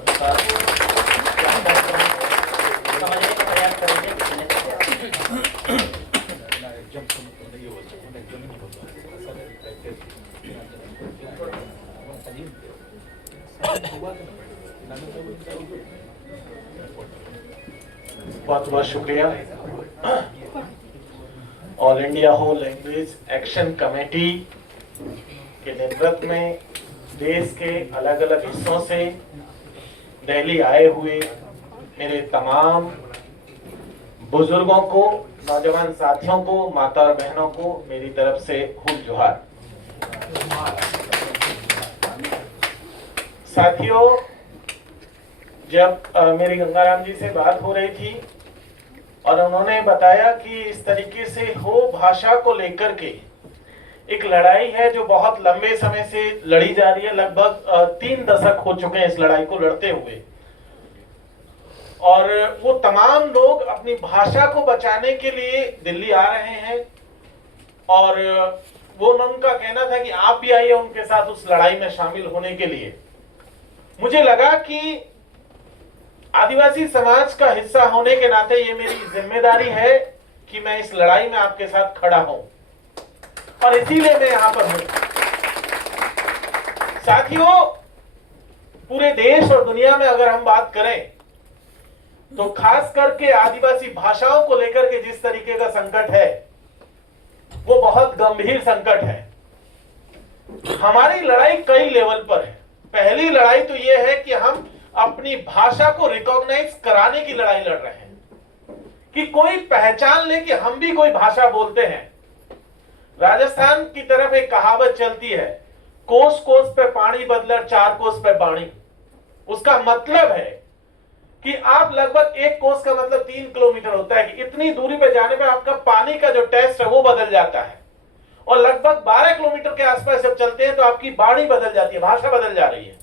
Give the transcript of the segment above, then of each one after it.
समझने का प्रयास करेंगे। बहुत बहुत शुक्रिया। ऑल इंडिया हो लैंग्वेज एक्शन कमेटी के नेतृत्व में देश के अलग अलग हिस्सों से दिल्ली आए हुए मेरे तमाम बुजुर्गों को, नौजवान साथियों को, माता और बहनों को मेरी तरफ से खूब जोहार। साथियों, जब मेरी गंगाराम जी से बात हो रही थी और उन्होंने बताया कि इस तरीके से हो भाषा को लेकर के एक लड़ाई है जो बहुत लंबे समय से लड़ी जा रही है, लगभग 3 दशक हो चुके हैं इस लड़ाई को लड़ते हुए, और वो तमाम लोग अपनी भाषा को बचाने के लिए दिल्ली आ रहे हैं। और वो उनका कहना था कि आप भी आइए उनके साथ उस लड़ाई में शामिल होने के लिए। मुझे लगा कि आदिवासी समाज का हिस्सा होने के नाते ये मेरी जिम्मेदारी है कि मैं इस लड़ाई में आपके साथ खड़ा हूं, और इसीलिए मैं यहां पर हूं। साथियों, पूरे देश और दुनिया में अगर हम बात करें तो खास करके आदिवासी भाषाओं को लेकर के जिस तरीके का संकट है वो बहुत गंभीर संकट है। हमारी लड़ाई कई लेवल पर है। पहली लड़ाई तो ये है कि हम अपनी भाषा को रिकॉग्नाइज कराने की लड़ाई लड़ रहे हैं, कि कोई पहचान ले कि हम भी कोई भाषा बोलते हैं। राजस्थान की तरफ एक कहावत चलती है, कोस कोस पे पानी बदलर 4 कोस पे बाणी। उसका मतलब है कि आप लगभग 1 कोस का मतलब 3 किलोमीटर होता है, कि इतनी दूरी पे जाने पे आपका पानी का जो टेस्ट है वो बदल जाता है, और लगभग 12 किलोमीटर के आसपास जब चलते हैं तो आपकी बाणी बदल जाती है, भाषा बदल जा रही है।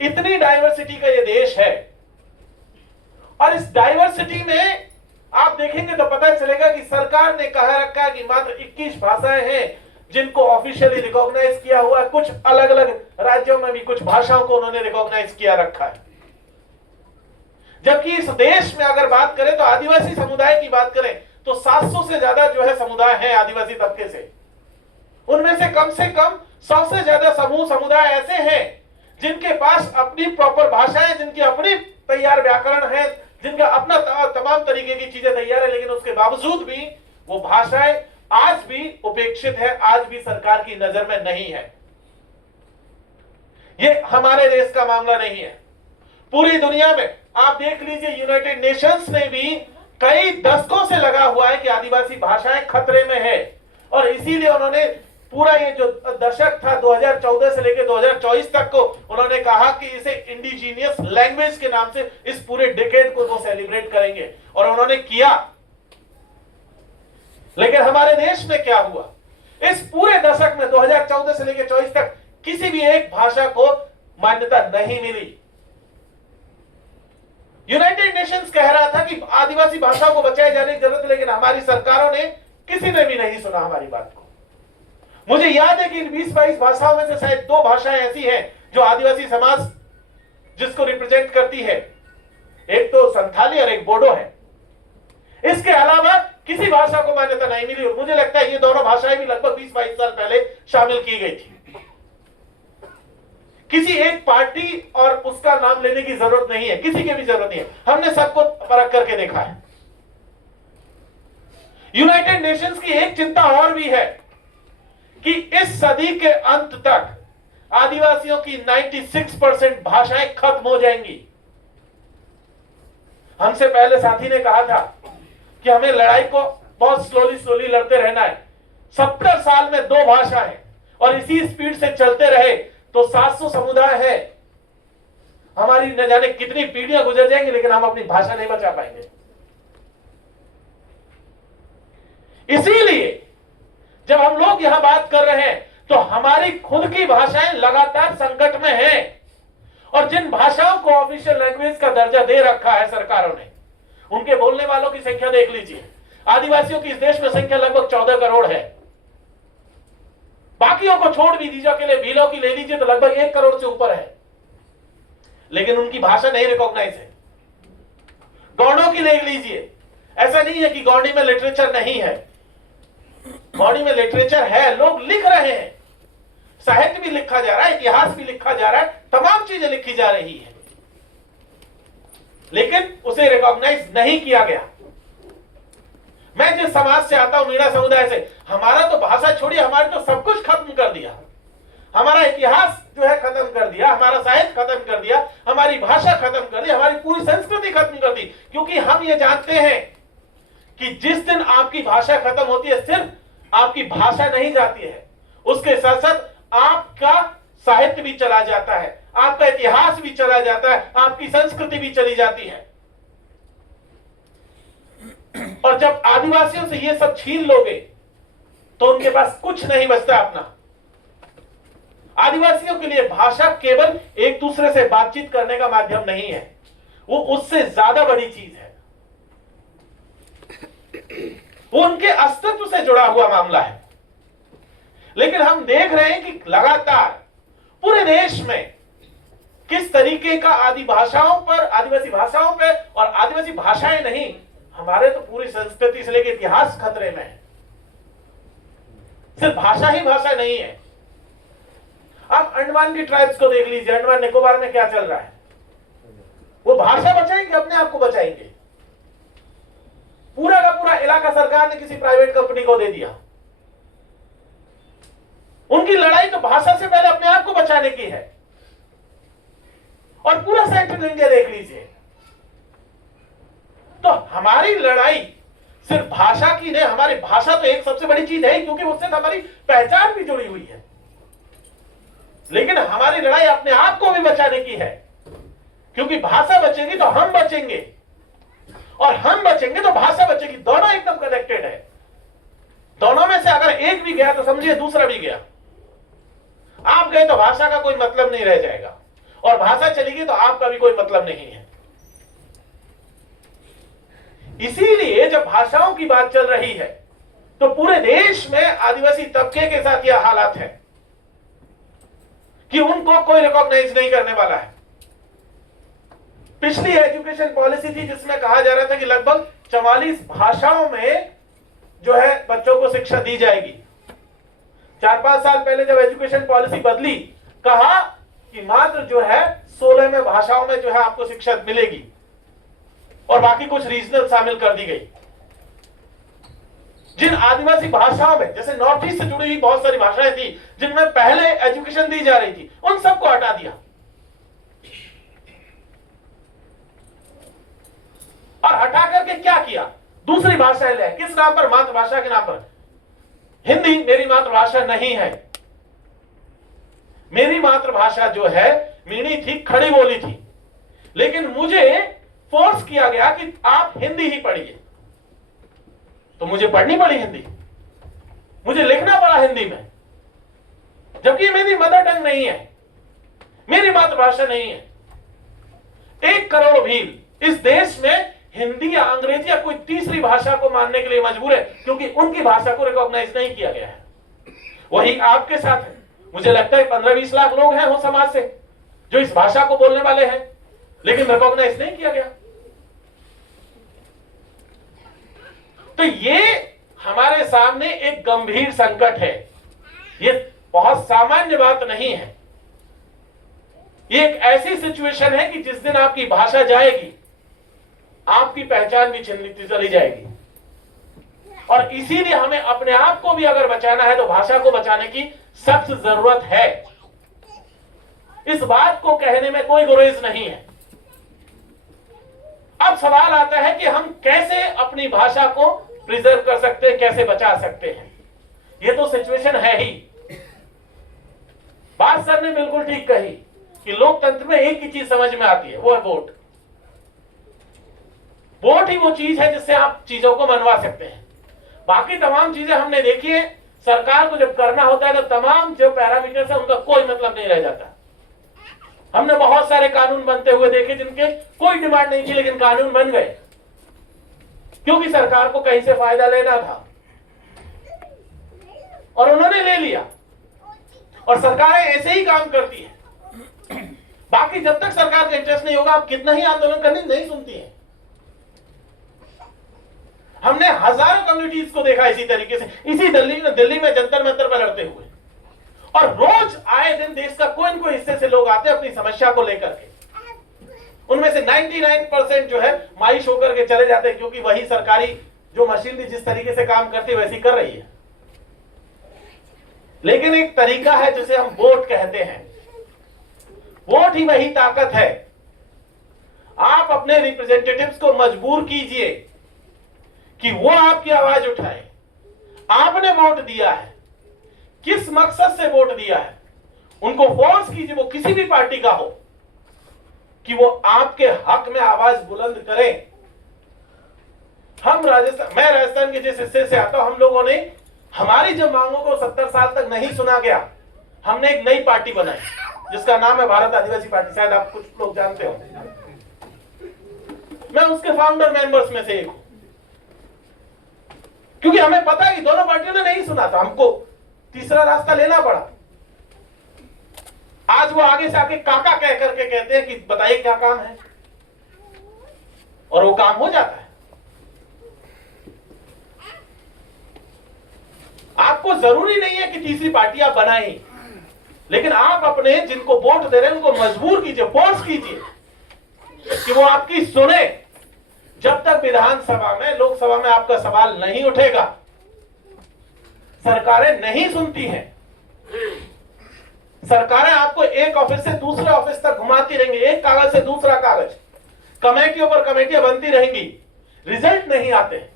इतनी डाइवर्सिटी का ये देश है, और इस डाइवर्सिटी में आप देखेंगे तो पता चलेगा कि सरकार ने कहा रखा है कि मात्र 21 भाषाएं हैं जिनको ऑफिशियली रिकॉग्नाइज किया हुआ है। कुछ अलग अलग राज्यों में भी कुछ भाषाओं को उन्होंने रिकॉग्नाइज किया रखा है। जबकि इस देश में अगर बात करें तो आदिवासी समुदाय की बात करें तो 700 से ज्यादा जो है समुदाय है आदिवासी तबके से। उनमें से कम 100 से ज्यादा समूह समुदाय ऐसे हैं जिनके पास अपनी प्रॉपर भाषा है, जिनकी अपनी तैयार व्याकरण है, जिनका अपना तमाम तरीके की चीजें तैयार है, लेकिन उसके बावजूद भी वो भाषाएं आज भी उपेक्षित है, आज भी सरकार की नजर में नहीं है। ये हमारे देश का मामला नहीं है, पूरी दुनिया में आप देख लीजिए। यूनाइटेड नेशंस ने भी कई दशकों से लगा हुआ है कि आदिवासी भाषाएं खतरे में है, और इसीलिए उन्होंने पूरा ये जो दशक था 2014 से लेकर 2024 तक को उन्होंने कहा कि इसे इंडिजीनियस लैंग्वेज के नाम से इस पूरे डिकेड को वो सेलिब्रेट करेंगे, और उन्होंने किया। लेकिन हमारे देश में क्या हुआ, इस पूरे दशक में 2014 से लेकर 24 तक किसी भी एक भाषा को मान्यता नहीं मिली। यूनाइटेड नेशंस कह रहा था कि आदिवासी भाषाओं को बचाए जाने की जरूरत है, लेकिन हमारी सरकारों ने किसी ने भी नहीं सुना हमारी बात को। मुझे याद है कि इन 20-22 भाषाओं में से शायद 2 भाषाएं ऐसी हैं जो आदिवासी समाज जिसको रिप्रेजेंट करती है, एक तो संथाली और एक बोडो है। इसके अलावा किसी भाषा को मान्यता नहीं मिली, और मुझे लगता है ये दोनों भाषाएं भी लगभग 20-22 साल पहले शामिल की गई थी। किसी एक पार्टी और उसका नाम लेने की जरूरत नहीं है, किसी की भी जरूरत नहीं है, हमने सबको परख करके देखा है। यूनाइटेड नेशंस की एक चिंता और भी है कि इस सदी के अंत तक आदिवासियों की 96% भाषाएं खत्म हो जाएंगी। हमसे पहले साथी ने कहा था कि हमें लड़ाई को बहुत स्लोली लड़ते रहना है। 70 साल में 2 भाषा है, और इसी स्पीड से चलते रहे तो 700 समुदाय है। हमारी न जाने कितनी पीढ़ियां गुजर जाएंगी, लेकिन हम अपनी भाषा नहीं बचा पाएंगे। इसीलिए जब हम लोग यहां बात कर रहे हैं तो हमारी खुद की भाषाएं लगातार संकट में हैं, और जिन भाषाओं को ऑफिशियल लैंग्वेज का दर्जा दे रखा है सरकारों ने, उनके बोलने वालों की संख्या देख लीजिए। आदिवासियों की इस देश में संख्या लगभग 14 करोड़ है। बाकियों को छोड़ भी दीजिए, अकेले भीलों की ले लीजिए तो लगभग 1 करोड़ से ऊपर है। लेकिन उनकी भाषा नहीं रिकॉग्नाइज है। गौड़ों की देख लीजिए, ऐसा नहीं है कि गौड़ी में लिटरेचर नहीं है, गौड़ी में लिटरेचर है, लोग लिख रहे हैं, साहित्य भी लिखा जा रहा है, इतिहास भी लिखा जा रहा है, तमाम चीजें लिखी जा रही है, लेकिन उसे रिकॉग्नाइज नहीं किया गया। मैं जिस समाज से आता हूं, मीणा समुदाय से, हमारा तो भाषा छोड़िए, हमारे तो सब कुछ खत्म कर दिया, हमारा इतिहास जो है खत्म कर दिया, हमारा साहित्य खत्म कर दिया, हमारी भाषा खत्म कर दी, हमारी पूरी संस्कृति खत्म कर दी, क्योंकि हम ये जानते हैं कि जिस दिन आपकी भाषा खत्म होती है, सिर्फ आपकी भाषा नहीं जाती है, उसके साथ साथ आपका साहित्य भी चला जाता है, आपका इतिहास भी चला जाता है, आपकी संस्कृति भी चली जाती है। और जब आदिवासियों से ये सब छीन लोगे तो उनके पास कुछ नहीं बचता अपना। आदिवासियों के लिए भाषा केवल एक दूसरे से बातचीत करने का माध्यम नहीं है, वो उससे ज्यादा बड़ी चीज है, वो उनके अस्तित्व से जुड़ा हुआ मामला है। लेकिन हम देख रहे हैं कि लगातार पूरे देश में किस तरीके का आदिभाषाओं पर, आदिवासी भाषाओं पर, और आदिवासी भाषाएं नहीं, हमारे तो पूरी संस्कृति से लेकर इतिहास खतरे में है। सिर्फ भाषा ही भाषा नहीं है। आप अंडमान की ट्राइब्स को देख लीजिए, अंडमान निकोबार में क्या चल रहा है, वो भाषा बचाएंगे, अपने आप को बचाएंगे। पूरा का पूरा इलाका सरकार ने किसी प्राइवेट कंपनी को दे दिया। उनकी लड़ाई तो भाषा से पहले अपने आप को बचाने की है। और पूरा सेंट्रल इंडिया देख लीजिए, तो हमारी लड़ाई सिर्फ भाषा की नहीं, हमारी भाषा तो एक सबसे बड़ी चीज है, क्योंकि उससे हमारी पहचान भी जुड़ी हुई है, लेकिन हमारी लड़ाई अपने आप को भी बचाने की है, क्योंकि भाषा बचेगी तो हम बचेंगे, और हम बचेंगे तो भाषा बचेगी। दोनों एकदम कनेक्टेड है। दोनों में से अगर एक भी गया तो समझिए दूसरा भी गया। आप गए तो भाषा का कोई मतलब नहीं रह जाएगा, और भाषा चलेगी तो आपका भी कोई मतलब नहीं है। इसीलिए जब भाषाओं की बात चल रही है तो पूरे देश में आदिवासी तबके के साथ यह हालात है कि उनको कोई रिकॉग्नाइज नहीं करने वाला है। पिछली एजुकेशन पॉलिसी थी जिसमें कहा जा रहा था कि लगभग 44 भाषाओं में जो है बच्चों को शिक्षा दी जाएगी। 4-5 साल पहले जब एजुकेशन पॉलिसी बदली, कहा कि मात्र जो है 16 में भाषाओं में जो है आपको शिक्षा मिलेगी, और बाकी कुछ रीजनल शामिल कर दी गई। जिन आदिवासी भाषाओं में, जैसे नॉर्थ ईस्ट से जुड़ी हुई बहुत सारी भाषाएं थी जिनमें पहले एजुकेशन दी जा रही थी, उन सबको हटा दिया। और हटा करके क्या किया, दूसरी भाषाएं ले। किस नाम पर? मातृभाषा के नाम पर। हिंदी मेरी मातृभाषा नहीं है। मेरी मातृभाषा जो है मीणी थी, खड़ी बोली थी, लेकिन मुझे फोर्स किया गया कि आप हिंदी ही पढ़िए, तो मुझे पढ़नी पड़ी हिंदी, मुझे लिखना पड़ा हिंदी में, जबकि मेरी मदर टंग नहीं है, मेरी मातृभाषा नहीं है। 1 करोड़ भील इस देश में हिंदी या अंग्रेजी या कोई तीसरी भाषा को मानने के लिए मजबूर है, क्योंकि उनकी भाषा को रिकॉग्नाइज नहीं किया गया है। वही आपके साथ है। मुझे लगता है 15-20 लाख लोग हैं वो समाज से जो इस भाषा को बोलने वाले हैं, लेकिन रिकॉग्नाइज नहीं किया गया। तो ये हमारे सामने एक गंभीर संकट है। ये बहुत सामान्य बात नहीं है। ये एक ऐसी सिचुएशन है कि जिस दिन आपकी भाषा जाएगी, आपकी पहचान भी छिनती चली जाएगी। और इसीलिए हमें अपने आप को भी अगर बचाना है तो भाषा को बचाने की सख्त जरूरत है। इस बात को कहने में कोई गुरेज नहीं है। अब सवाल आता है कि हम कैसे अपनी भाषा को प्रिजर्व कर सकते हैं, कैसे बचा सकते हैं। ये तो सिचुएशन है ही। बात सर ने बिल्कुल ठीक कही कि लोकतंत्र में एक ही चीज समझ में आती है, वो है वोट। वोट ही वो चीज है जिससे आप चीजों को मनवा सकते हैं। बाकी तमाम चीजें हमने देखी है, सरकार को जब करना होता है तो तमाम जो पैरामीटर्स है उनका कोई मतलब नहीं रह जाता। हमने बहुत सारे कानून बनते हुए देखे जिनके कोई डिमांड नहीं थी, लेकिन कानून बन गए क्योंकि सरकार को कहीं से फायदा लेना था और उन्होंने ले लिया। और सरकारें ऐसे ही काम करती है। बाकी जब तक सरकार का इंटरेस्ट नहीं होगा, आप कितना ही आंदोलन करने नहीं सुनती है। हमने हजारों कम्युनिटीज को देखा इसी तरीके से, इसी दिल्ली में जंतर मंतर पर लड़ते हुए, और रोज आए दिन देश का कोई न कोई हिस्से से लोग आते हैं अपनी समस्या को लेकर के। उनमें से 99% जो है मायूस होकर के चले जाते हैं, क्योंकि वही सरकारी जो मशीनरी जिस तरीके से काम करती है वैसी कर रही है। लेकिन एक तरीका है जिसे हम वोट कहते हैं, वोट ही वही ताकत है। आप अपने रिप्रेजेंटेटिव्स को मजबूर कीजिए कि वो आपकी आवाज उठाए। आपने वोट दिया है, किस मकसद से वोट दिया है, उनको फोर्स कीजिए, वो किसी भी पार्टी का हो, कि वो आपके हक में आवाज बुलंद करें। मैं राजस्थान के जिस हिस्से से आता हूं, हम लोगों ने हमारी जब मांगों को 70 साल तक नहीं सुना गया, हमने एक नई पार्टी बनाई जिसका नाम है भारत आदिवासी पार्टी। शायद आप कुछ लोग जानते हो, मैं उसके फाउंडर मेंबर्स में से एक हूं। क्योंकि हमें पता है कि दोनों पार्टियों ने नहीं सुना था, हमको तीसरा रास्ता लेना पड़ा। आज वो आगे से आके काका कह करके कहते हैं कि बताइए क्या काम है, और वो काम हो जाता है। आपको जरूरी नहीं है कि तीसरी पार्टी आप बनाएं, लेकिन आप अपने जिनको वोट दे रहे हैं उनको मजबूर कीजिए, फोर्स कीजिए कि वो आपकी सुने। जब तक विधानसभा में, लोकसभा में आपका सवाल नहीं उठेगा, सरकारें नहीं सुनती हैं। सरकारें आपको एक ऑफिस से दूसरे ऑफिस तक घुमाती रहेंगी, एक कागज से दूसरा कागज, कमेटियों पर कमेटियां बनती रहेंगी, रिजल्ट नहीं आते।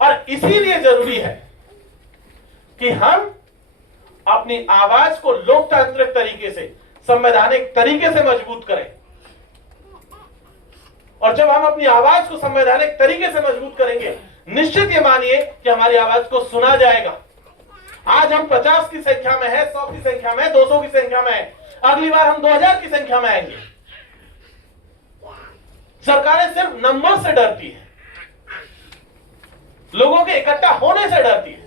और इसीलिए जरूरी है कि हम अपनी आवाज को लोकतांत्रिक तरीके से, संवैधानिक तरीके से मजबूत करें। और जब हम अपनी आवाज को संवैधानिक तरीके से मजबूत करेंगे, निश्चित ये मानिए कि हमारी आवाज को सुना जाएगा। आज हम 50 की संख्या में है, 100 की संख्या में, 200 की संख्या में है, अगली बार हम 2000 की संख्या में आएंगे। सरकारें सिर्फ नंबर से डरती है, लोगों के इकट्ठा होने से डरती है।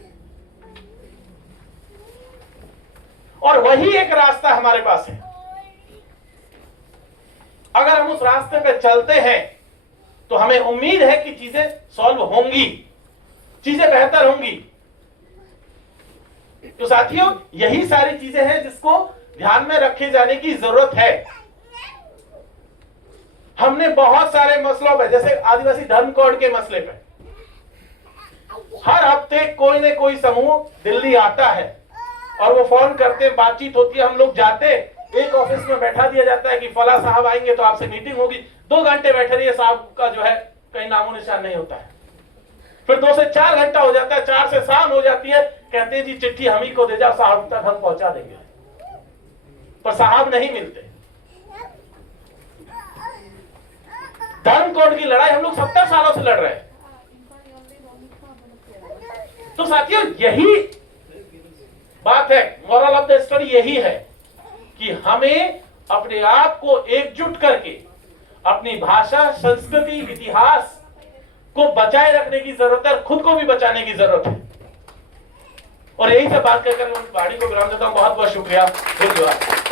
और वही एक रास्ता हमारे पास है। अगर हम उस रास्ते पर चलते हैं तो हमें उम्मीद है कि चीजें सॉल्व होंगी, चीजें बेहतर होंगी। तो साथियों, यही सारी चीजें हैं जिसको ध्यान में रखे जाने की जरूरत है। हमने बहुत सारे मसलों पर, जैसे आदिवासी धर्म कोड के मसले पर, हर हफ्ते कोई न कोई समूह दिल्ली आता है और वो फोन करते, बातचीत होती है, हम लोग जाते, एक ऑफिस में बैठा दिया जाता है कि फला साहब आएंगे तो आपसे मीटिंग होगी। 2 घंटे बैठे रहिए, साहब का जो है कहीं नामो निशान नहीं होता है। फिर 2 से 4 घंटा हो जाता है, 4 से शाम हो जाती है, कहते हैं जी चिट्ठी हम ही को दे जाओ, साहब तक हम पहुंचा देंगे, पर साहब नहीं मिलते। धर्म कोड की लड़ाई हम लोग 70 सालों से लड़ रहे हैं। तो साथियों, यही बात है, मॉरल ऑफ द स्टोरी यही है कि हमें अपने आप को एकजुट करके अपनी भाषा, संस्कृति, इतिहास को बचाए रखने की जरूरत है, खुद को भी बचाने की जरूरत है। और यही सब बात कहकर मैं वाणी को विराम देता हूं। बहुत बहुत शुक्रिया, धन्यवाद।